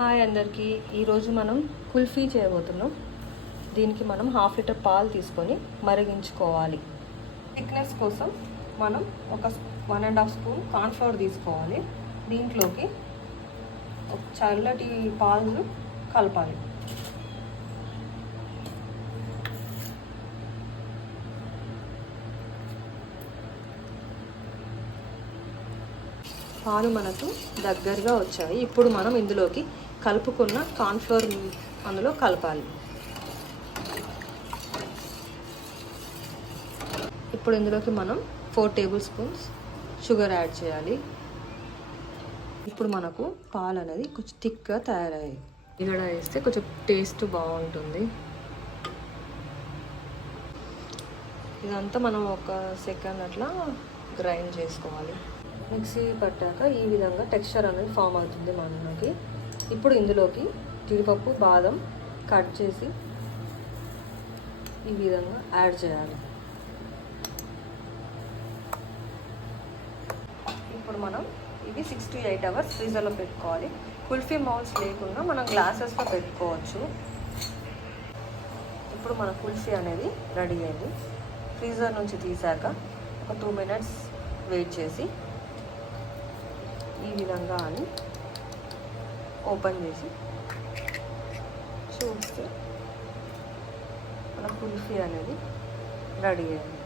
Hi అందరికీ. ఈరోజు మనం కుల్ఫీ చేయబోతున్నాం. దీనికి మనం 1/2 లీటర్ పాలు తీసుకొని మరిగించుకోవాలి. థిక్నెస్ కోసం మనం ఒక 1.5 స్పూన్ కార్న్ఫ్లోర్ తీసుకోవాలి. దీంట్లోకి ఒక చల్లటి పాలు కలపాలి. పాలు మనకు దగ్గరగా వచ్చాయి. ఇప్పుడు మనం ఇందులోకి కలుపుకున్న కార్న్ఫ్లోర్ అందులో కలపాలి. ఇప్పుడు ఇందులోకి మనం 4 టేబుల్ స్పూన్స్ షుగర్ యాడ్ చేయాలి. ఇప్పుడు మనకు పాలు అనేది కొంచెం థిక్గా తయారయ్యాయి. మీగడ వేస్తే కొంచెం టేస్ట్ బాగుంటుంది. ఇదంతా మనం ఒక సెకండ్ అట్లా గ్రైండ్ చేసుకోవాలి. మిక్సీ పట్టాక ఈ విధంగా టెక్స్చర్ అనేది ఫామ్ అవుతుంది మనకి. ఇప్పుడు ఇందులోకి జీడిపప్పు, బాదం కట్ చేసి ఈ విధంగా యాడ్ చేయాలి. ఇప్పుడు మనం ఇది 6 to 8 అవర్స్ ఫ్రీజర్లో పెట్టుకోవాలి. కుల్ఫీ మౌల్స్ లేకుండా మనం గ్లాసెస్లో పెట్టుకోవచ్చు. ఇప్పుడు మన కుల్ఫీ అనేది రెడీ అయింది. ఫ్రీజర్ నుంచి తీసాక ఒక 2 minutes వెయిట్ చేసి ఈ విధంగా అని ఓపెన్ చేసి చూస్తే మన కుల్ఫీ అనేది రెడీ అయింది.